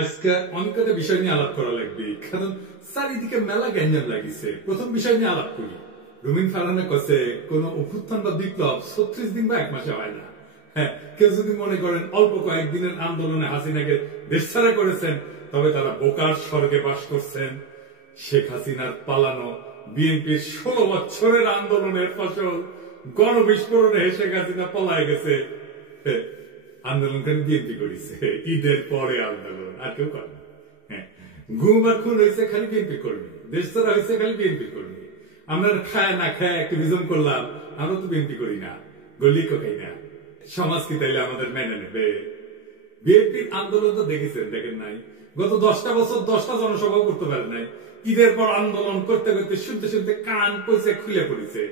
আজকে অনেক কটা বিষয় নিয়ে আলাপ করা লাগবে, কারণ চারিদিকে মেলা গ্যাঞ্জাম লাগিছে। প্রথম বিষয় নিয়ে আলাপ করি। রুমিন ফারহানা কাছে কোন অভ্যুত্থান বা বিপ্লব 36 দিন বা 1 মাসে হয় না। হ্যাঁ, কেউ যদি মনে করেন অল্প কয়েকদিনের আন্দোলনে হাসিনাকে দেশছাড়া করেছেন, তবে তারা বোকার স্বর্গে বাস করছেন। শেখ হাসিনার পালানো বিএনপির 16 বছরের আন্দোলনের ফসল গণবিস্ফোরণে শেখ হাসিনা পলায় গেছে। আন্দোলন করে বিএনপি করেছে, ঈদের পরে আন্দোলন আর কেউ করে না। হ্যাঁ, গুম আর খুন হয়েছে খালি বিএনপি কর্মী, দেশ ছাড়া হয়েছে খালি বিএনপি কর্মী। আমরা খায় না খায় অ্যাক্টিভিজম করলাম, আমরা তো বিএনপি করি না, গল্লিকও খাই না। সমাজ কি তাইলে আমাদের মেনে নেবে? বিএনপির আন্দোলন তো দেখেছেন, দেখেন নাই? গত 10টা বছর 10টা জনসভা করতে পারে নাই। ঈদের পর আন্দোলন করতে করতে শুনতে শুনতে কান পয়সা খুলে পড়েছে।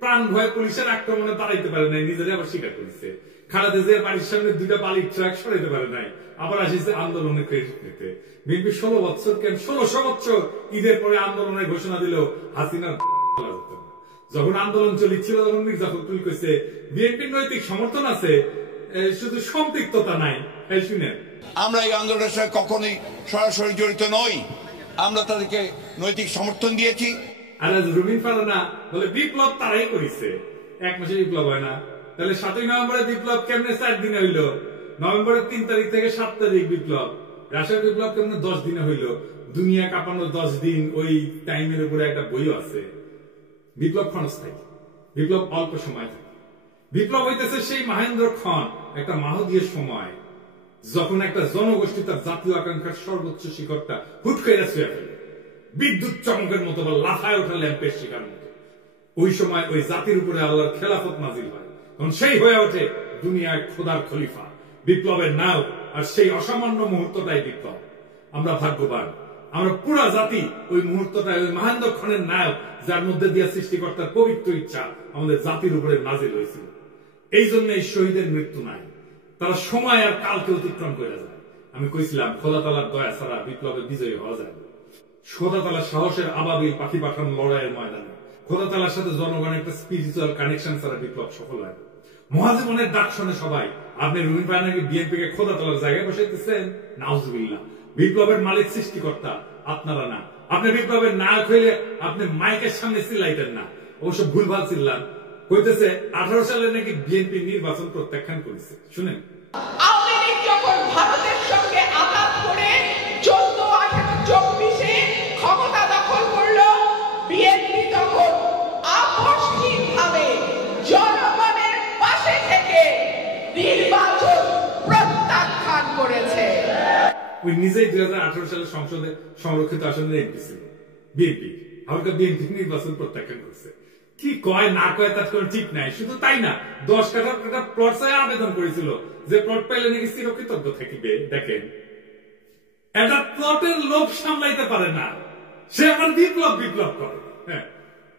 প্রাণ ভয়ে পুলিশের আক্রমণে দাঁড়াইতে পারে নাই, নিজেরা আবার স্বীকার করেছে। খালেদা জিয়ার বাড়ির সামনে 2টা বালির ট্রাক সরাইতে পারে নাই, আবার আসিছে আন্দোলনে ক্রেডিট নিতে। বিএনপি 16 বছর কেন 1600 বছর ঈদের পরে আন্দোলনের ঘোষণা দিল হাসিনার যখন আন্দোলন চলছিল, তখন মির্জা ফখরুল কইছে বিএনপির নৈতিক সমর্থন আছে, শুধু সম্পৃক্ততা নাই। এই শুনেন, আমরা এই আন্দোলনের সঙ্গে কখনোই সরাসরি জড়িত নই, আমরা তাদেরকে নৈতিক সমর্থন দিয়েছি। আর রুমিন ফারহানা বলে বিপ্লব তারাই করেছে, 1 মাসে বিপ্লব হয় না। তাহলে 7ই নভেম্বরের বিপ্লব কেমনে 4 দিনে হইল? নভেম্বরের 3 তারিখ থেকে 7 তারিখ বিপ্লব। রাশিয়ার বিপ্লব কেমনে 10 দিনে হইল? দুনিয়া কাঁপানো 10 দিন, ওই টাইমের উপরে একটা বইও আছে। বিপ্লব ক্ষণস্থায়ী, বিপ্লব অল্প সময় থাকে। বিপ্লব হইতেছে সেই মহেন্দ্র ক্ষণ, একটা মাহদীয় সময়, যখন একটা জনগোষ্ঠী তার জাতীয় আকাঙ্ক্ষার সর্বোচ্চ শিখরটা হুট করে ছুঁয়ে ফেলে, বিদ্যুৎ চমকের মতো বা লাফায় ওঠা ল্যাম্পের শিকার মতো। ওই সময় ওই জাতির উপরে আল্লাহর খেলাফত নাজিল হয়, তখন সেই হয়ে ওঠে দুনিয়ায় খোদার খলিফা, বিপ্লবের নায়ক। আর সেই অসামান্য মুহূর্তটাই বিপ্লব। আমরা ভাগ্যবান, আমরা পুরা জাতি ওই মুহূর্তটাই, ওই মহেন্দ্র ক্ষণের নায়ক, যার মধ্যে দিয়ে সৃষ্টিকর্তার পবিত্র ইচ্ছা আমাদের জাতির উপরে নাজিল হয়েছিল। এই জন্য এই শহীদের মৃত্যু নাই, তারা সময় আর কালকে অতিক্রম করে যায়। আমি কইছিলাম খোদা তাআলার দয়া ছাড়া বিপ্লবে বিজয়ী হওয়া যায় না। খোদা তাআলার সাহসের আবাবিল পাখি পাঠানো লড়াইয়ের ময়দানে খোদা তাআলার সাথে জনগণের একটা স্পিরিচুয়াল কানেকশন ছাড়া বিপ্লব সফল হয় না। মুহাজিবনের ডাক শুনে সবাই, আপনি রুমিন ফারহানাকে বিএনপি কে খোদা তাআলার জায়গায় বসাইতেছেন? নাউজুবিল্লাহ। বিপ্লবের মালিক সৃষ্টিকর্তা, আপনারা না। আপনি বিপ্লবের নায়ক হইলে আপনি মাইকের সামনে চিল্লাইতেন না। অবশ্য ভুলভাল চিল্লান। কইতেছে 18 সালে নাকি বিএনপি নির্বাচন প্রত্যাখ্যান করেছে। শুনেন, আওয়ামী লীগ যখন ভারতের সঙ্গে আঘাত করে 14, 18, 24-এ ক্ষমতা দখল করলো, বিএনপি তখন আপসহীনভাবে জনগণের পাশে থেকে নির্বাচন প্রত্যাখ্যান করেছে। ওই নিজেই 2018 সালে সংসদে সংরক্ষিত আসনে এমপি ছিল বিএনপি, আবার বিএনপি নির্বাচন প্রত্যাখ্যান করছে। কি কয় না কয় তার কোনো ঠিক নাই। শুধু তাই না, 10 কাঠা প্লট চাই আবেদন করেছিল, যে প্লট পাইলে নাকি চিরকৃতজ্ঞ থাকিবে। দেখেন, এটা প্লটের লোভ সামলাইতে পারে না, সে আবার বিপ্লব করে। হ্যাঁ,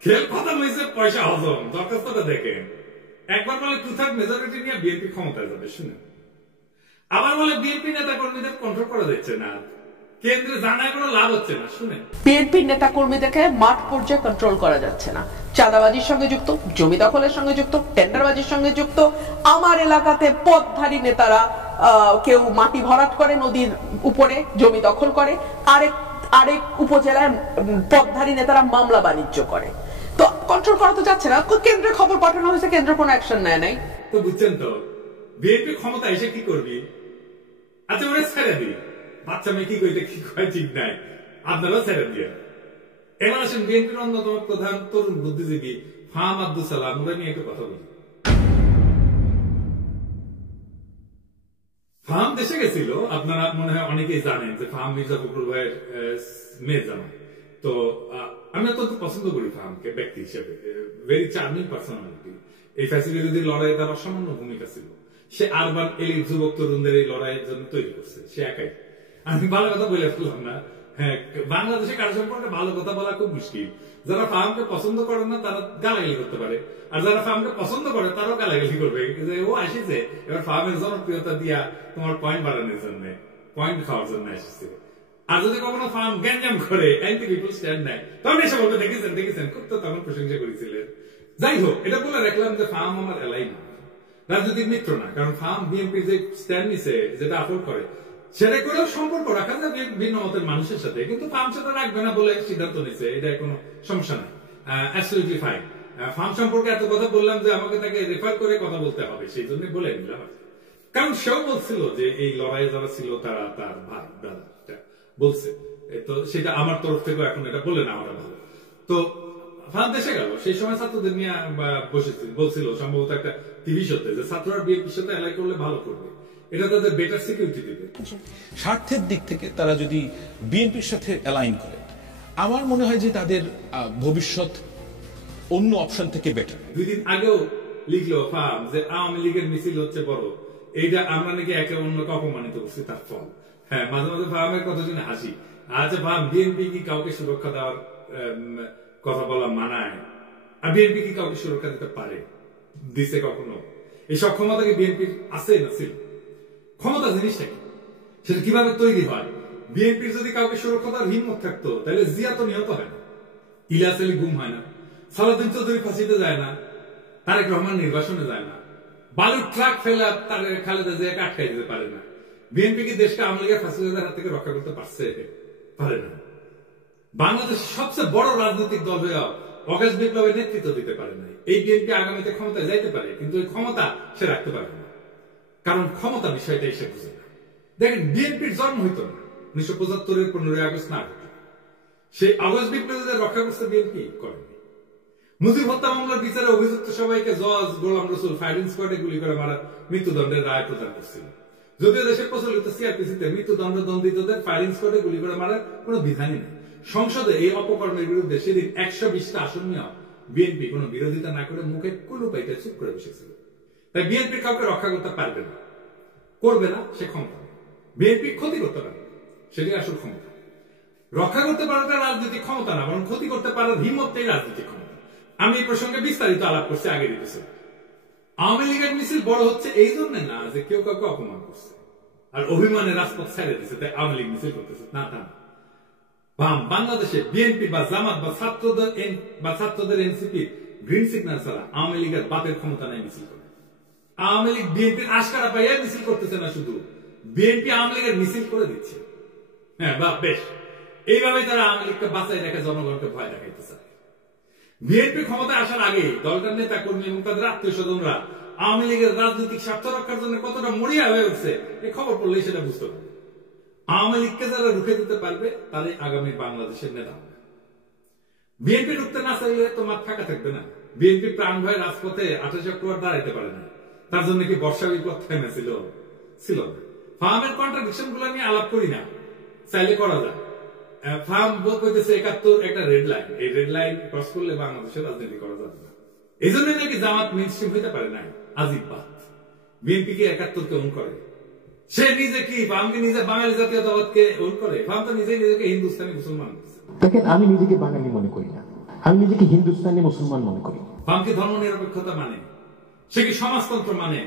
খেল খতম হয়েছে, পয়সা হজম। দরখাস্তটা দেখেন, একবার বলে 2/3 মেজরিটি নিয়ে বিএনপি ক্ষমতায় যাবে। শুনে, আবার বলে বিএনপি নেতা কর্মীদের কন্ট্রোল করা যাচ্ছে না, কেন্দ্রে জানায় কোনো লাভ হচ্ছে না। শুনে, বিএনপির নেতা কর্মীদেরকে মাঠ পর্যায়ে কন্ট্রোল করা যাচ্ছে না, চাঁদাবাজির সঙ্গে যুক্ত, জমি দখলের সঙ্গে যুক্ত, টেন্ডারবাজির সঙ্গে যুক্ত। আমার এলাকাতে পথধারী নেতারা কেউ মাটি ভরাট করে নদীর উপরে, জমি দখল করে, আরেক উপজেলায় পথধারী নেতারা মামলা বাণিজ্য করে। তো কন্ট্রোল করা তো যাচ্ছে না। কেন্দ্রে খবর পাঠানো হয়েছে, কেন্দ্র কোনো অ্যাকশন নেয় নাই। তো বুঝছেন তো, বিএনপি ক্ষমতা এসে কি করবি? আচ্ছা, ওরা ছেড়ে দিই, বাচ্চা মেয়ে কি কইতে কি কয় ঠিক নাই, আপনারাও ছেড়ে দিয়ে। এবার আসেন বিএনপির অন্যতম প্রধান তরুণ বুদ্ধিজীবী ফাহাম আব্দুল সালাম, ওরা নিয়ে একটু কথা বলি। ফাহাম দেশে গেছিল, আপনারা মনে হয় অনেকেই জানেন যে ফাহাম মির্জা ফখরুল ভাইয়ের মেয়ে জামাই। তো আমি অত্যন্ত পছন্দ করি ফাহামকে ব্যক্তি হিসেবে, ভেরি চার্মিং পার্সোনালিটি। এই ফ্যাসিলিটির লড়াইয়ে তার অসামান্য ভূমিকা ছিল। সে আরবান এলিট যুবক তরুণদের এই লড়াইয়ের জন্য তৈরি করছে, সে একাই। আমি ভালো কথা বলে ফেললাম না। হ্যাঁ, বাংলাদেশে কারো সম্পর্কে ভালো কথা বলা খুব মুশকিল। যারা ফাহামকে পছন্দ করে না তারা গালাগালি করতে পারে, আর যারা ফাহামকে পছন্দ করে তারাও গালাগালি করবে যে ও আসিছে এবার ফাহামের জনপ্রিয়তা দিয়া তোমার পয়েন্ট বাড়ানোর জন্য, পয়েন্ট খাওয়ার জন্য আসছে। আর যদি কখনো ফাহাম গ্যাঞ্জাম করে, অ্যান্টি পিপল স্ট্যান্ড নেয়, তখন এসে বলবে দেখেছেন খুব তো তখন প্রশংসা করেছিলেন। যাই হোক, এটা বলে রাখলাম যে ফাহাম আমার এলাই না, রাজনৈতিক মিত্র না। কারণ ফাহাম বিএনপি যে স্ট্যান্ড নিছে, যেটা আপলোড করে, সেটা করেও সম্পর্ক রাখা যায় ভিন্ন মতের মানুষের সাথে, কিন্তু ফার্ম সেটা রাখবে না বলে সিদ্ধান্ত নিয়েছে, এটা কোনো সমস্যা নাই, অ্যাবসলিউটলি ফাইন। ফার্ম সম্পর্কে এত কথা বললাম যে আমাকে তাকে রেফার করে কথা বলতে হবে, সেই জন্য বলে নিলাম। কারণ সেও বলছিল যে এই লড়াইয়ে যারা ছিল তারা তার ভাই ব্রাদার বলছে, তো সেটা আমার তরফ থেকে এখন এটা বলে না আমরা ভালো। তো ফার্ম দেশে গেল, সেই সময় ছাত্রদের নিয়ে বসেছিল, বলছিল সম্ভবত একটা টিভি শোতে যে ছাত্ররা বিএনপির সাথে অ্যালাই করলে ভালো করবে, এটা তাদের বেটার সিকিউরিটি দিবে। স্বার্থের দিক থেকে তারা যদি বিএনপির সাথে অ্যালাইন করে, আমার মনে হয় যে তাদের ভবিষ্যৎ অন্য অপশন থেকে বেটার। 2 দিন আগেও লিখলো ফার্ম যে আওয়ামী লীগের মিছিল হচ্ছে বড়, এইটা আমরা নাকি একে অন্যকে অপমানিত করছি, তার ফল। হ্যাঁ, মাঝে মাঝে ফার্মের কথা শুনে হাসি। আচ্ছা ফার্ম, বিএনপি কি কাউকে সুরক্ষা দেওয়ার কথা বলা মানায়? আর বিএনপি কি কাউকে সুরক্ষা দিতে পারে? দিছে কখনো? এই সব ক্ষমতা কি বিএনপির আছে না ছিল? ক্ষমতা জিনিসটা কি, সেটা কিভাবে তৈরি হয়? বিএনপির যদি কাউকে সুরক্ষা দেওয়ার হিম্মত থাকতো তাহলে জিয়া তো নিহত হয় না, ইলিয়াস আলী গুম হয় না, সালাউদ্দিন চৌধুরী ফাঁসিতে যায় না, তারেক রহমান নির্বাসনে যায় না, বালুর ট্রাক ফেলা তার খালেদা জিয়াকে আটকাই দিতে পারে না। বিএনপি কি দেশকে আওয়ামী লীগের ফাঁসিদের হাত থেকে রক্ষা করতে পারছে? পারে না। বাংলাদেশের সবচেয়ে বড় রাজনৈতিক দল হয়ে অগাস্ট বিপ্লবের নেতৃত্ব দিতে পারে না। এই বিএনপি আগামীতে ক্ষমতায় যাইতে পারে, কিন্তু এই ক্ষমতা সে রাখতে পারবে না, কারণ ক্ষমতা বিষয়টাই সে বুঝে না। দেখেন, বিএনপির জন্ম হইতো না 1975-এর 15 আগস্ট না হতো, সেই আগস্ট বিপ্লবীদের রক্ষা করতে বিএনপি করেনি। মুজিব হত্যা মামলার বিচারে অভিযুক্ত সবাইকে জজ গোলাম রসুল ফায়ারিং স্কোয়াডে গুলি করে মারার মৃত্যুদণ্ডের রায় প্রদান করছিল। যদিও দেশে প্রচলিত সিআরপিসিতে মৃত্যুদণ্ড দণ্ডিতদের ফায়ারিং স্কোয়াডে গুলি করে মারার কোন বিধানই নেই। সংসদে এই অপকর্মের বিরুদ্ধে সেদিন 120টা আসন নিয়ে বিএনপি কোন বিরোধিতা না করে মুখে কুলু পাইতে চুপ করে বসেছিল। তাই বিএনপি কাউকে রক্ষা করতে পারবে না, করবে না, সে ক্ষমতা। বিএনপি ক্ষতি করতে পারবে, সেটাই আসল ক্ষমতা। রক্ষা করতে পারাটা রাজনৈতিক ক্ষমতা না, বরং ক্ষতি করতে পারার হিম্মতটাই রাজনৈতিক ক্ষমতা। আমি এই প্রসঙ্গে বিস্তারিত আলাপ করছি আগে দিতেছে। আওয়ামী লীগের মিছিল বড় হচ্ছে এই জন্য না যে কেউ কাউকে অপমান করছে আর অভিমানের রাজপথ ছেড়ে দিচ্ছে তাই আওয়ামী লীগ মিছিল করতেছে, না তা না। বাংলাদেশে বিএনপি বা জামাত বা ছাত্রদের এনসিপি গ্রিন সিগন্যাল ছাড়া আওয়ামী লীগের বাপের ক্ষমতা নাই মিছিল করে। আওয়ামী লীগ বিএনপির আশকারা পাইয়া মিছিল করতেছে না, শুধু বিএনপি আওয়ামী লীগের মিছিল করে দিচ্ছে। হ্যাঁ বা বেশ, এইভাবে তারা আওয়ামী লীগকে বাঁচাই রেখে জনগণকে ভয় দেখাইতে চায়। বিএনপি ক্ষমতায় আসার আগে দলটার নেতা কর্মী এবং তাদের আত্মীয় স্বজনরা আওয়ামী লীগের রাজনৈতিক স্বার্থ রক্ষার জন্য কতটা মরিয়া হয়ে উঠছে এই খবর পড়লেই সেটা বুঝতে পারবে। আওয়ামী লীগকে যারা রুখে দিতে পারবে তারাই আগামী বাংলাদেশের নেতা হবে। বিএনপি ঢুকতে না চাইলে তোমার ফাঁকা থাকবে না। বিএনপি প্রাণ ভয় রাজপথে 28 অক্টোবর দাঁড়াইতে পারে না, তার জন্য কি বর্ষা বিপ্লব থেমেছিল? ছিল না। ফার্মের কন্ট্রাডিকশন গুলো নিয়ে আলাপ করি না, চাইলে করা যায়। ফার্ম বলতেছে 71 একটা রেড লাইন, এই রেড লাইন ক্রস করলে বাংলাদেশের রাজনীতি করা যাবে না। এই জন্য নাকি জামাত মেইনস্ট্রিম হইতে পারে না। আজিব বাত। বিএনপি কি 71-কে ওন করে? সে নিজে কি ফার্মকে নিজে বাঙালি জাতীয়তাবাদকে ওন করে? ফার্ম তো নিজেই নিজেকে হিন্দুস্তানি মুসলমান করছে। দেখেন, আমি নিজেকে বাঙালি মনে করি না, আমি নিজেকে হিন্দুস্তানি মুসলমান মনে করি। ফার্ম কি ধর্ম নিরপেক্ষতা মানে? সে কি সমাজতন্ত্র মানে?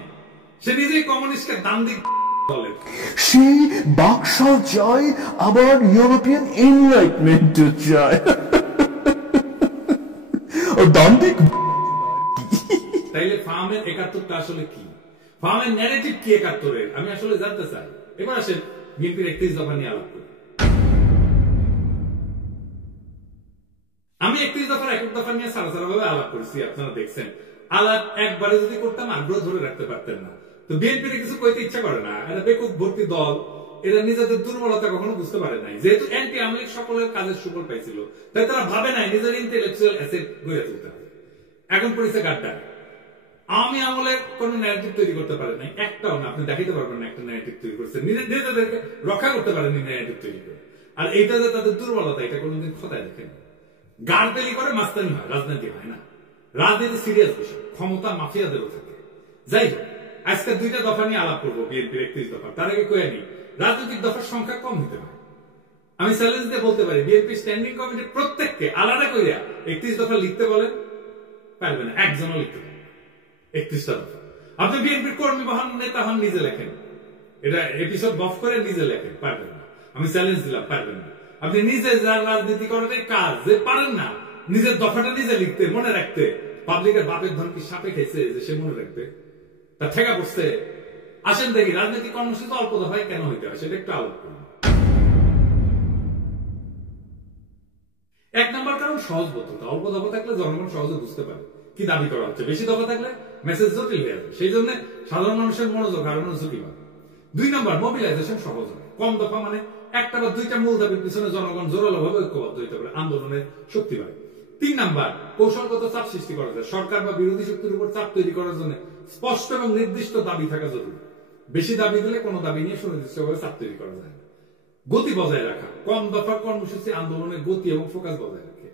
সে নিজেই কমিউনিস্টকে দান দিক বলে। সেই বাকশাল চাই, আবার ইউরোপিয়ান এনলাইটমেন্ট চাই। ও দান্দিক। তাইলে ফার্মের 71টা আসলে কি? ফার্মের ন্যারেটিভ কি 71-এর? আমি আসলে জানতে চাই। এবার আসেন বিএনপির 31 দফা নিয়ে আলাপ করি। আমি 31 দফার 1 দফা নিয়ে সারা ভাবে আলাপ করেছি, আপনারা দেখছেন। আলাপ একবারে যদি করতাম আগ্রহ ধরে রাখতে পারতেন না। তো বিএনপির কিছু কইতে ইচ্ছা করে না, এরা বেকুব ভর্তি দল, এরা নিজেদের দুর্বলতা কখনো বুঝতে পারে নাই। যেহেতু এনটি আওয়ামী লীগ সকলের কাজের সুফল পাইছিল, তাই তারা ভাবে নাই নিজের ইন্টেলেকচুয়াল অ্যাসেট গড়ে তুলতে হবে। এখন পড়েছে গাড্ডা। আমি আমলে কোন ন্যারেটিভ তৈরি করতে পারে নাই, একটাও না। আপনি দেখাতে পারবেন না একটা ন্যারেটিভ তৈরি করছে, নিজেদেরকে রক্ষা করতে পারেনি ন্যারেটিভ তৈরি করে। আর এইটা যে তাদের দুর্বলতা, এটা কোনোদিন খোদায় দেখেন। গাড় তৈরি করে মাস্তানি হয়, রাজনীতি হয় না। রাজনীতি সিরিয়াস বিষয়, ক্ষমতা মাফিয়াদেরও থাকে। যাই হোক, আজকে 2টা দফা নিয়ে আলাপ করবো বিএনপির 31 দফা। তার আগে কয়ে নি, রাজনৈতিক দফার সংখ্যা কম হতে পারে। আমি চ্যালেঞ্জ দিয়ে বলতে পারি, বিএনপি স্ট্যান্ডিং কমিটির প্রত্যেককে আলাদা করিয়া 31 দফা লিখতে বলেন, পারবে না, একজনও লিখতে পারবে না 31টা দফা। আপনি বিএনপির কর্মী হন, নেতা হন, নিজে লেখেন, এটা এপিসোড বফ করে নিজে লেখেন, পারবেন না। আমি চ্যালেঞ্জ দিলাম, পারবেন না। আপনি নিজে যার রাজনীতি করাটাই কাজ, যে পারেন না নিজের দফাটা নিজে লিখতে, মনে রাখতে, পাবলিকের বাপের ধন কি সাপে খেয়েছে যে সে মনে রাখবে? তা ঠেকা পড়ছে, আসেন দেখি রাজনৈতিক কর্মসূচি অল্প দফায় কেন হইতে হয় সেটা একটু আলোচনা করুন। 1 নম্বর কারণ সহজবোধ্যতা। অল্প দফা থাকলে জনগণ সহজে বুঝতে পারে কি দাবি করা হচ্ছে, বেশি দফা থাকলে মেসেজ জটিল হয়ে যাবে, সেই জন্য সাধারণ মানুষের মনোযোগ হারানোর ঝুঁকি বাড়ে। 2 নম্বর মোবিলাইজেশন সহজ হয়। কম দফা মানে একটা বা দুইটা মূল দাবির পিছনে জনগণ জোরালো ভাবে ঐক্যবদ্ধ হইতে পারে, আন্দোলনের শক্তি বাড়ে। 3 নম্বর কৌশলগত চাপ সৃষ্টি করা যায়। সরকার বা বিরোধী শক্তির উপর চাপ তৈরি করার জন্য স্পষ্ট এবং নির্দিষ্ট দাবি থাকা জরুরি। বেশি দাবি দিলে কোনো দাবি নিয়ে সুনির্দিষ্টভাবে চাপ তৈরি করা যায় না। গতি বজায় রাখা। কম দফার কর্মসূচি আন্দোলনের গতি এবং ফোকাস বজায় রাখে।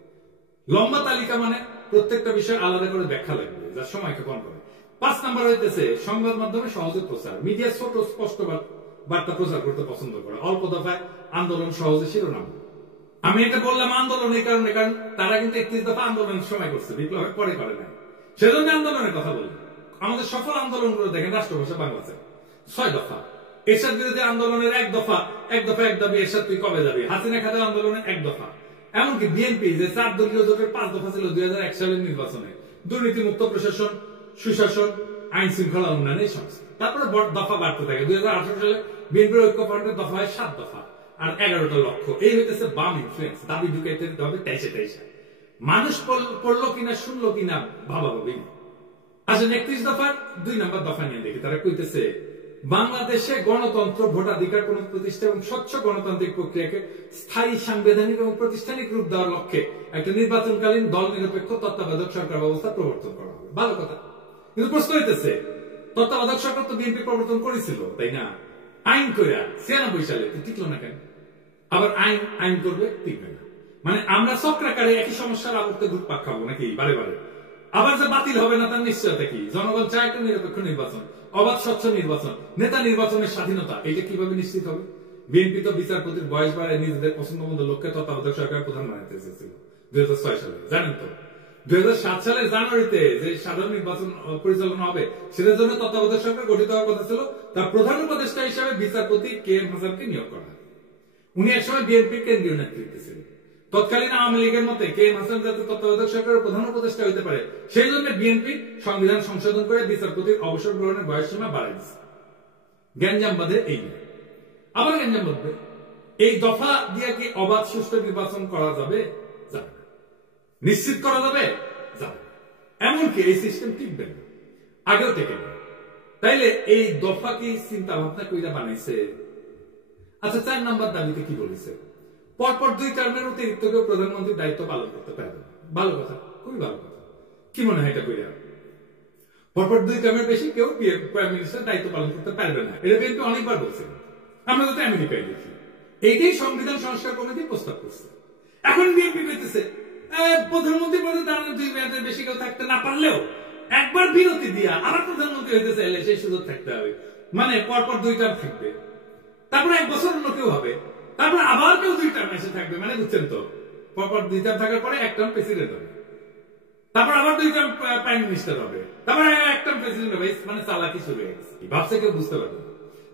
লম্বা তালিকা মানে প্রত্যেকটা বিষয় আলাদা করে ব্যাখ্যা লাগবে, যা সময়কে কম করে। 5 নম্বর হইতেছে সংবাদ মাধ্যমে সহজে প্রচার। মিডিয়া ছোট স্পষ্ট বার্তা প্রচার করতে পছন্দ করে। অল্প দফায় আন্দোলন সহজে শিরোনাম। আমি এটা বললাম আন্দোলন এই কারণে, কারণ তারা কিন্তু 31 দফা আন্দোলনের সময় করছে, বিপ্লবের পরে করে নাই, সেজন্য আন্দোলনের কথা বলি। আমাদের সফল আন্দোলনগুলো দেখেন রাষ্ট্রভাষা বাংলাতে 6 দফা। এরশাদ বিরোধী আন্দোলনের 1 দফা, 1 দফা 1 দাবি, এরশাদ তুই কবে যাবি। হাসিনা খাদের আন্দোলনের 1 দফা। এমনকি বিএনপি যে 4 দলীয় জোটের 5 দফা ছিল 2001 সালের নির্বাচনে, দুর্নীতিমুক্ত প্রশাসন, সুশাসন, আইন শৃঙ্খলা উন্নয়ন, এই সমস্ত। তারপরে দফা বাড়তে থাকে। 2018 সালে বিএনপির ঐক্য ফ্রন্টের দফা হয় 7 দফা আর 11টা লক্ষ্য। এই হইতেছে বাম ইনফ্লুয়েন্স। দাবি ঢুকাইতে দিতে হবে 23 মানুষ পড়লো কিনা শুনলো কিনা ভাবাভাবি। আসেন 31 দফার 2 নম্বর দফা নিয়ে দেখি। তারা কইতেছে বাংলাদেশে গণতন্ত্র, ভোটাধিকার পুনঃপ্রতিষ্ঠা এবং স্বচ্ছ গণতান্ত্রিক প্রক্রিয়াকে স্থায়ী, সাংবিধানিক এবং প্রাতিষ্ঠানিক রূপ দেওয়ার লক্ষ্যে একটা নির্বাচনকালীন দল নিরপেক্ষ তত্ত্বাবধায়ক সরকার ব্যবস্থা প্রবর্তন করা হবে। ভালো কথা, কিন্তু প্রশ্ন হইতেছে তত্ত্বাবধায়ক সরকার তো বিএনপি প্রবর্তন করেছিল, তাই না? আইন কইরা 96 সালে টিকলো না কেন? আবার আইন করবে, টিকবে না। মানে আমরা চক্রাকারে একই সমস্যার আবর্তে ঘুরপাক খাবো নাকি বারে বারে? আবার যে বাতিল হবে না তার নিশ্চয়তা কি? জনগণ চায় একটা নিরপেক্ষ নির্বাচন, অবাধ স্বচ্ছ নির্বাচন, নেতা নির্বাচনের স্বাধীনতা। এটা কিভাবে নিশ্চিত হবে? বিএনপি তো বিচারপতির বয়স বাড়ায় নিজেদের পছন্দ মতো লোককে তত্ত্বাবধায়ক সরকার প্রধান বানাইতে চেয়েছিল 2006 সালে, জানেন তো? 2007 সালের জানুয়ারিতে যে সাধারণ নির্বাচন পরিচালনা হবে সেটার জন্য তত্ত্বাবধায়ক সরকার গঠিত হওয়ার কথা ছিল। তার প্রধান উপদেষ্টা হিসাবে বিচারপতি KM হাসানকে নিয়োগ করা হয়। উনি একসময় বিএনপির কেন্দ্রীয় নেতৃত্বে ছিলেন। তৎকালীন আওয়ামী লীগের মতে KM হাসান যাতে তত্ত্বাবধায়ক সরকারের প্রধান উপদেষ্টা হইতে পারে সেই জন্য বিএনপি সংবিধান সংশোধন করে বিচারপতির অবসর গ্রহণের বয়সসীমা বাড়াই দিচ্ছে। গ্যাঞ্জাম বাঁধে এই নিয়ে, আবার গ্যাঞ্জাম বাঁধবে। এই দফা দিয়ে কি অবাধ সুষ্ঠু নির্বাচন করা যাবে? যাবে না। নিশ্চিত করা যাবে? যাবে। এমনকি এই সিস্টেম টিকবে না, আগেও টেকে না। তাইলে এই দফা কি চিন্তা ভাবনা কইরা বানাইছে? আচ্ছা, 4 নম্বর দাবিতে কি বলেছে? পরপর 2 টার্মের অতিরিক্ত কেউ প্রধানমন্ত্রীর দায়িত্ব পালন করতে পারবে না। ভালো কথা, খুবই ভালো কথা। কি মনে হয় এটা কইরা? পরপর 2 টার্মের বেশি কেউ প্রাইম মিনিস্টার দায়িত্ব পালন করতে পারবে না। এটা বিএনপি অনেকবার বলছে। আমরা তো আমেরিকায় দেখি এইটাই সংবিধান সংস্কার কমিটি প্রস্তাব করছে। এখন বিএনপি কইতেছে প্রধানমন্ত্রী পদে দাঁড়ানো 2 মেয়াদের বেশি কেউ থাকতে না পারলেও একবার বিরতি দিয়া আবার প্রধানমন্ত্রী হইতে চাইলে সেই সুযোগ থাকতে হবে। মানে পরপর 2 টার্ম থাকবে, তারপর 1 বছর অন্য কেউ হবে, তারপর আবার কেউ 2 টার্ম এসে থাকবে। মানে বুঝছেন তো, পরপর 2 টার্ম থাকার পরে 1 টার্ম প্রেসিডেন্ট হবে, তারপর আবার 2 টার্ম প্রাইম মিনিস্টার হবে, তারপর 1 টার্ম প্রেসিডেন্ট হবে। মানে চালাকি শুরু হয়ে গেছে। ভাবছে কেউ বুঝতে পারবে না।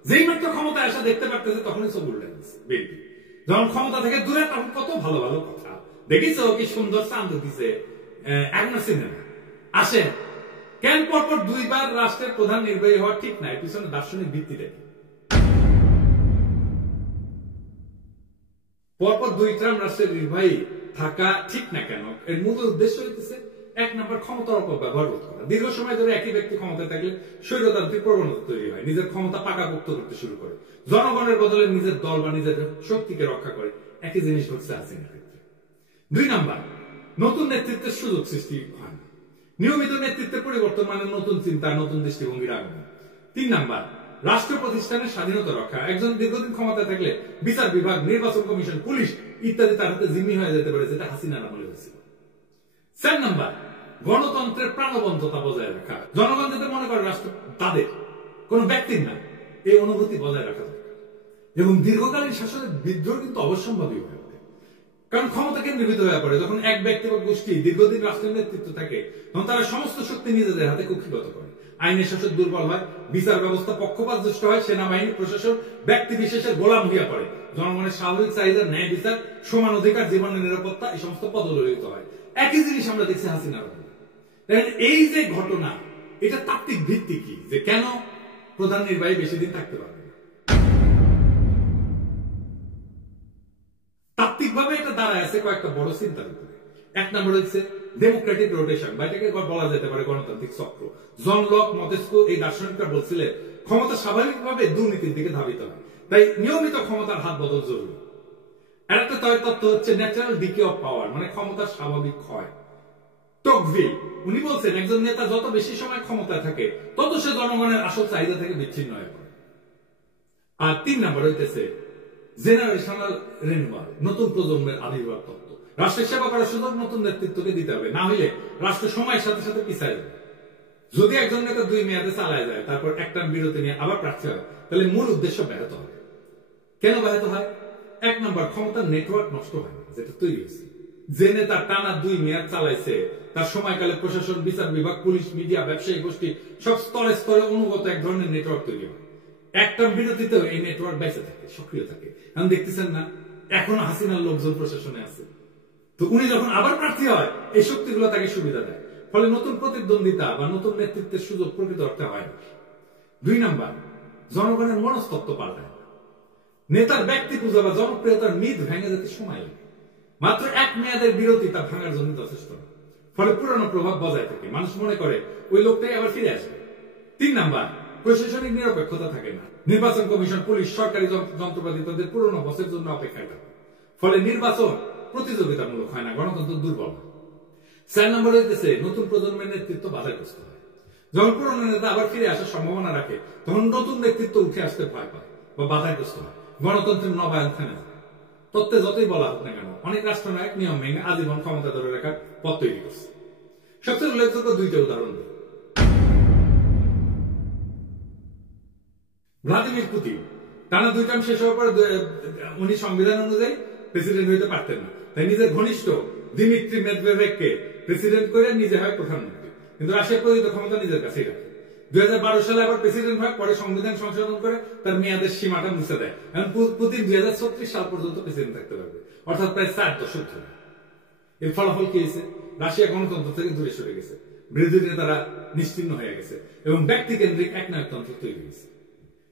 যেই মাত্র ক্ষমতায় আসা দেখতে পারতেছে তখনই সব উল্টে গেছে বিএনপি। যখন ক্ষমতা থেকে দূরে তখন কত ভালো ভালো কথা দেখিস, কি সুন্দর চান্দ দিছে, এখন সিনেমা আসে কেন? পরপর 2 বার রাষ্ট্রের প্রধান নির্বাহী হওয়া ঠিক নাই, পিছনে দার্শনিক ভিত্তিটা কি? পরপর 2 টার্ম রাষ্ট্রের নির্বাহী থাকা ঠিক না কেন? এর মূল উদ্দেশ্য হইতেছে 1 নম্বর ক্ষমতার অপব্যবহার রোধ করা। দীর্ঘ সময় ধরে একই ব্যক্তি ক্ষমতায় থাকলে স্বৈরতান্ত্রিক প্রবণতা তৈরি হয়, নিজের ক্ষমতা পাকাপোক্ত করতে শুরু করে, জনগণের বদলে নিজের দল বা নিজের শক্তিকে রক্ষা করে। একই জিনিস ঘটছে হাসিনার ক্ষেত্রে। 2 নম্বর নতুন নেতৃত্বের সুযোগ সৃষ্টি হয় না। নিয়মিত নেতৃত্বের পরিবর্তন মানে নতুন চিন্তা, নতুন দৃষ্টিভঙ্গির আগমন। 3 নম্বর রাষ্ট্র প্রতিষ্ঠানের স্বাধীনতা রক্ষা। একজন দীর্ঘদিন ক্ষমতায় থাকলে বিচার বিভাগ, নির্বাচন কমিশন, পুলিশ ইত্যাদি তার হাতে জিম্মি হয়ে যেতে পারে, যেটা হাসিনার আমলে হয়েছিল। 4 নম্বর গণতন্ত্রের প্রাণবন্ততা বজায় রাখা। জনগণ যাতে মনে করে রাষ্ট্র তাদের, কোন ব্যক্তির না, এই অনুভূতি বজায় রাখা দরকার। এবং দীর্ঘকালীন শাসনের বিদ্রোহ কিন্তু অবশ্যম্ভাবী হয়ে ওঠে, কারণ ক্ষমতা কেন্দ্রীভূত হয়ে পড়ে। যখন এক ব্যক্তি বা গোষ্ঠী দীর্ঘদিন রাষ্ট্রের নেতৃত্ব থাকে তখন তারা সমস্ত শক্তি নিজেদের হাতে কুক্ষিগত করে। আইনের শাসন দুর্বল হয়, বিচার ব্যবস্থা পক্ষপাতদুষ্ট হয়, সেনাবাহিনী প্রশাসন ব্যক্তি বিশেষের গোলাম হইয়া পড়ে। জনগণের স্বাভাবিক চাহিদা, ন্যায় বিচার, সমান অধিকার, জীবনের নিরাপত্তা এই সমস্ত পদদলিত হয়। একই জিনিস আমরা দেখছি হাসিনার। এই যে ঘটনা, এটা তাত্ত্বিক ভিত্তি কি? যে কেন প্রধান নির্বাহী বেশি দিন থাকতে পারবে না। তাত্ত্বিকভাবে এটা দাঁড়ায় আছে কয়েকটা বড় চিন্তার উপরে। এক নম্বর হচ্ছে ডেমোক্রেটিক রোটেশন, বা এটাকে বলা যেতে পারে গণতান্ত্রিক চক্র। জন লক, মন্তেস্কু এই দার্শনিকরা বলছিলেন ক্ষমতা স্বাভাবিকভাবে দুর্নীতির দিকে ধাবিত হয়, তাই নিয়মিত ক্ষমতার হাত বদল জরুরি। আরেকটা তত্ত্ব হচ্ছে ন্যাচারাল ডিকে অফ পাওয়ার, মানে ক্ষমতার স্বাভাবিক ক্ষয়। টকভিল উনি বলছেন একজন নেতা যত বেশি সময় ক্ষমতায় থাকে তত সে জনগণের আসল চাহিদা থেকে বিচ্ছিন্ন হয়ে পড়ে। আর 3 নম্বর হইতেছে জেনারেশনাল রিনিউয়াল, নতুন প্রজন্মের আবির্ভাব তত্ত্ব। রাষ্ট্রের সেবা করার সুযোগ নতুন নেতৃত্বকে দিতে হবে, না হলে রাষ্ট্র সময়ের সাথে সাথে পিছায় যাবে। যদি একজন নেতা 2 মেয়াদে চালায় যায়, তারপর একটা বিরতি নিয়ে আবার প্রার্থী হয়, তাহলে মূল উদ্দেশ্য ব্যাহত হবে। কেন ব্যাহত হয়? 1 নম্বর, ক্ষমতার নেটওয়ার্ক নষ্ট হয় না, যেটা তৈরি হয়েছে। যে নেতা টানা 2 মেয়াদ চালাইছে তার সময়কালে প্রশাসন, বিচার বিভাগ, পুলিশ, মিডিয়া, ব্যবসায়ী গোষ্ঠী সব স্তরে স্তরে অনুগত এক ধরনের নেটওয়ার্ক তৈরি হয়। একটা বিরতিতেও এই নেটওয়ার্ক বেঁচে থাকে, সক্রিয় থাকে। এখন দেখতেছেন না, এখনো হাসিনার লোকজন প্রশাসনে আছে। তো উনি যখন আবার প্রার্থী হয়, এই শক্তিগুলো তাকে সুবিধা দেয়, ফলে নতুন প্রতিদ্বন্দ্বিতা বা নতুন নেতৃত্বের সুযোগ প্রকৃত অর্থে হয় না। 2 নম্বর, জনগণের মনস্তত্ত্ব পাল্টায়। নেতার ব্যক্তি পূজা বা জনপ্রিয়তার মিথ ভেঙে যেতে সময় লাগে। মাত্র 1 মেয়াদের বিরতি তা ভাঙার জন্য যথেষ্ট না, ফলে পুরানো প্রভাব বজায় থাকে। মানুষ মনে করে ওই লোকটাই আবার ফিরে আসবে। 3 নম্বর, প্রশাসনিক নিরপেক্ষতা থাকে না। নির্বাচন কমিশন, পুলিশ, সরকারি যন্ত্রপাতি তাদের পুরনো বসের জন্য অপেক্ষায় থাকে, ফলে নির্বাচন প্রতিযোগিতামূলক হয় না, গণতন্ত্র দুর্বল হয়। 4 নম্বর হইতেছে নতুন প্রজন্মের নেতৃত্ব বাধাগ্রস্ত হয়। যখন পুরনো নেতা আবার ফিরে আসার সম্ভাবনা রাখে, তখন নতুন নেতৃত্ব উঠে আসতে ভয় পায় বা বাধাগ্রস্ত হয়, গণতন্ত্রের নবায়ন থেমে যায়। তত্ত্বে যতই বলা হোক না কেন, অনেক রাষ্ট্রনায়ক নিয়ম ভেঙে আজীবন ক্ষমতা ধরে রাখার পথ তৈরি করছে। সবচেয়ে উল্লেখযোগ্য 2টা উদাহরণ দিই। ভ্লাদিমির পুতিন টানা 2 টার্ম শেষ হওয়ার পর উনি সংবিধান অনুযায়ী প্রেসিডেন্ট হইতে পারতেন না, তাই নিজের ঘনিষ্ঠ দিমিত্রি মেদভেদেভকে প্রেসিডেন্ট করে নিজে হয় প্রধানমন্ত্রী, কিন্তু রাশিয়ার প্রকৃত ক্ষমতা নিজের কাছেই রাখে। 2012 সালে আবার প্রেসিডেন্ট হয়, পরে সংবিধান সংশোধন করে তার মেয়াদের সীমাটা মুছে দেয়। এখন পুতিন 2036 সাল পর্যন্ত প্রেসিডেন্ট থাকতে পারবে, অর্থাৎ প্রায় 4 দশক ধরে। এর ফলাফল কি হয়েছে? রাশিয়া গণতন্ত্র থেকে দূরে সরে গেছে, বিরোধী নেতারা নিশ্চিহ্ন হয়ে গেছে এবং ব্যক্তিকেন্দ্রিক একনায়কতন্ত্র তৈরি হয়েছে।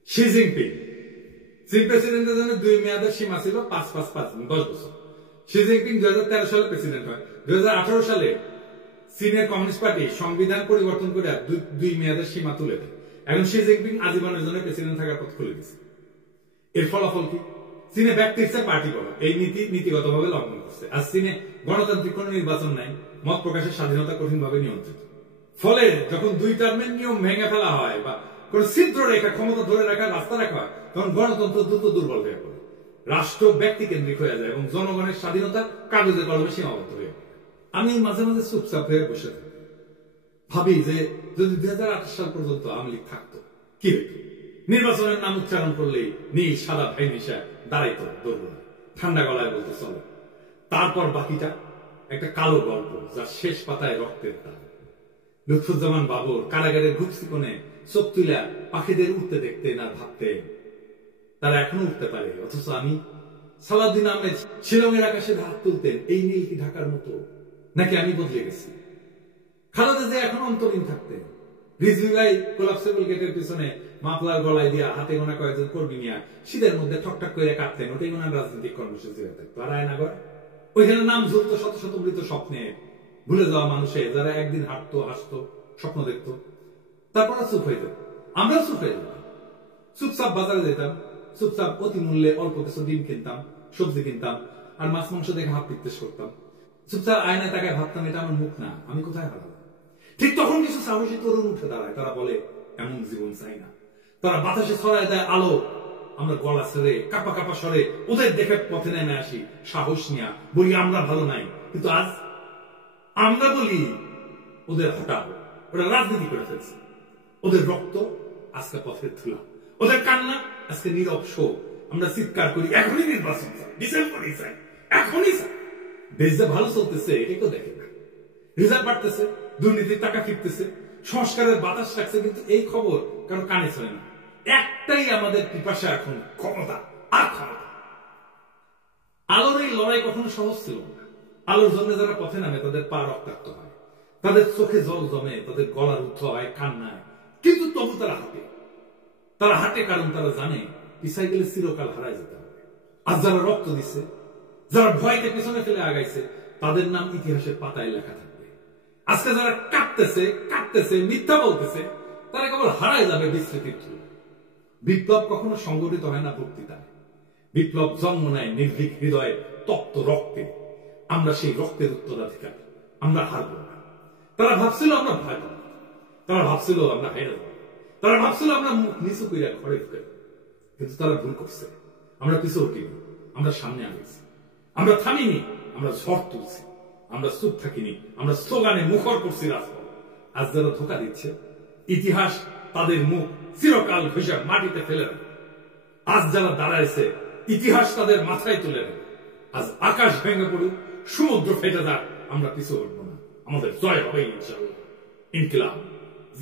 শি জিনপিং, চীন প্রেসিডেন্টের জন্য 2 মেয়াদের সীমা ছিল 5-5-5 10 বছর। শি জিনপিং 2013 সালে প্রেসিডেন্ট হয়। 2018 সালে চীনের কমিউনিস্ট পার্টি সংবিধান পরিবর্তন করে 2 মেয়াদের সীমা তুলে দেয়। এখন শি জিনপিং আজীবনের জন্য প্রেসিডেন্ট থাকার পথ খুলে দিয়েছে। এর ফলাফল কি? চীনে ব্যক্তির চেয়ে পার্টি বড়, এই নীতিগতভাবে লঙ্ঘন করছে। আর চীনে গণতান্ত্রিক কোন নির্বাচন নাই, মত প্রকাশের স্বাধীনতা কঠিনভাবে নিয়ন্ত্রিত। ফলে যখন 2 টার্মের নিয়ম ভেঙে ফেলা হয় বা কোন ছিদ্র রেখা ক্ষমতা ধরে রাখার রাস্তা রাখা হয়, তখন গণতন্ত্র দ্রুত দুর্বল হয়ে পড়ে, রাষ্ট্র ব্যক্তি কেন্দ্রিক হয়ে যায় এবং জনগণের স্বাধীনতা কাগজে কলমে সীমাবদ্ধ হয়ে পড়ে। আমি মাঝে মাঝে চুপচাপ হয়ে বসে থাকি, ভাবি যে যদি 2028 সাল পর্যন্ত আওয়ামী লীগ থাকতো কি হইতো? নির্বাচনের নাম উচ্চারণ করলেই নীল সাদা ভাই নিশা দাঁড়াইতো দৌড়, ঠান্ডা গলায় বলতে চলে। তারপর বাকিটা একটা কালো গল্প, যার শেষ পাতায় রক্তের দাগ। লুৎফুজ্জামান বাবর কারাগারের ঘুপসি কোণে চোখ তুলে পাখিদের উঠতে দেখতেন আর ভাবতেন তারা এখনো উঠতে পারে, অথচ আমি। সালাউদ্দিন আহমেদ শিলংয়ের আকাশে হাত তুলতেন, এই নীল কি ঢাকার মতো, নাকি আমি বদলে গেছি? খালেদা জিয়া এখন অন্তরীণ থাকতেন। রিজভী ভাই কোলাপসেবল গেটের পিছনে মাফলার গলায় দিয়া হাতে গোনা কয়েকজন কর্মী নিয়ে শীতের মধ্যে ঠকঠক করে কাটতেন, ওটাই ওনার রাজনৈতিক কর্মসূচি হয়ে থাকতো। আর আয়নাগর, ওইখানে নাম ঝুলত শত শত মৃত স্বপ্নে, ভুলে যাওয়া মানুষের যারা একদিন হাঁটতো, হাসতো, স্বপ্ন দেখতো, তারপর চুপ হয়ে যেত। আমরাও চুপ হয়ে যেতাম, চুপচাপ বাজারে যেতাম, চুপচাপ অতি মূল্যে অল্প কিছু ডিম কিনতাম, সবজি কিনতাম, আর মাছ মাংস দেখে হাত পিত্তেশ করতাম। চুপচাপ আয়নায় তাকায় ভাবতাম, এটা আমার মুখ না, আমি কোথায় হারালাম? ঠিক তখন কিছু সাহসী তরুণ উঠে দাঁড়ায়, তারা বলে এমন জীবন চাই না। তারা বাতাসে ছড়ায় দেয় আলো, আমরা গলা ছেড়ে কাপা কাপা স্বরে ওদের দেখে পথে নেমে আসি, সাহস নিয়ে বলি আমরা ভালো নাই। কিন্তু আজ আমরা বলি ওদের হঠাৎ, ওরা রাজনীতি করে ফেলছে, ওদের রক্ত আজকে পথের ধুলা, ওদের কান্না আজকে নীরব শোক। আমরা চিৎকার করি এখনই নির্বাচন চাই, ডিসেম্বরই চাই, এখনই চাই। দেশ যে ভালো চলতেছে এটা কেউ দেখে না, রিজার্ভ বাড়তেছে, দুর্নীতির টাকা ফিরতেছে, সংস্কারের বাতাস রাখছে, কিন্তু এই খবর কারো কানে ছড়ে না। একটাই আমাদের পিপাসা এখন, ক্ষমতা আর ক্ষমতা। আলোর এই লড়াই কখনো সহজ ছিল না। আলোর জন্য যারা পথে নামে তাদের পা রক্তাক্ত হয়, তাদের চোখে জল জমে, তাদের গলা রুদ্ধ হয় কান্নায়, কিন্তু তবু তারা হাঁটে। তারা হাঁটে কারণ তারা জানে পিছাই গেলে চিরকাল হারায় যেতে হবে। আর যারা রক্ত দিছে, যারা ভয়কে পিছনে ফেলে আগাইছে, তাদের নাম ইতিহাসের পাতায় লেখা থাকবে। আজকে যারা কাঁদতেছে মিথ্যা বলতেছে, তারা কেবল হারায় যাবে বিস্মৃতির থ্রু। বিপ্লব কখনো সংগঠিত হয় না বক্তৃতায়, বিপ্লব জন্ম নেয় নির্ভীক হৃদয়ে, তপ্ত রক্তে। আমরা সেই রক্তের উত্তরাধিকার, আমরা হারব না। তারা ভাবছিল আমরা ভয় পাবো, তারা ভাবছিল আমরা হেরে যাবো, তারা ভাবছিল আমরা মুখ নিচু কইরা ঘরে ঢুকে, কিন্তু তারা ভুল করছে। আমরা পিছু হটিনি, আমরা সামনে আগেছি, আমরা থামিনি, আমরা ঝড় তুলছি, আমরা চুপ থাকিনি, আমরা স্লোগানে মুখর করছি রাজপথ। আজ যারা ধোকা দিচ্ছে, ইতিহাস তাদের মুখ চিরকাল ঘষে মাটিতে ফেলে রাখে। আজ যারা দাঁড়াইছে, ইতিহাস তাদের মাথায় তুলে রাখে। আজ আকাশ ভেঙে পড়ুক, সমুদ্র ফেটে যাক, আমরা পিছু হটবো না। আমাদের জয় হবে ইনশাআল্লাহ। ইনকিলাব।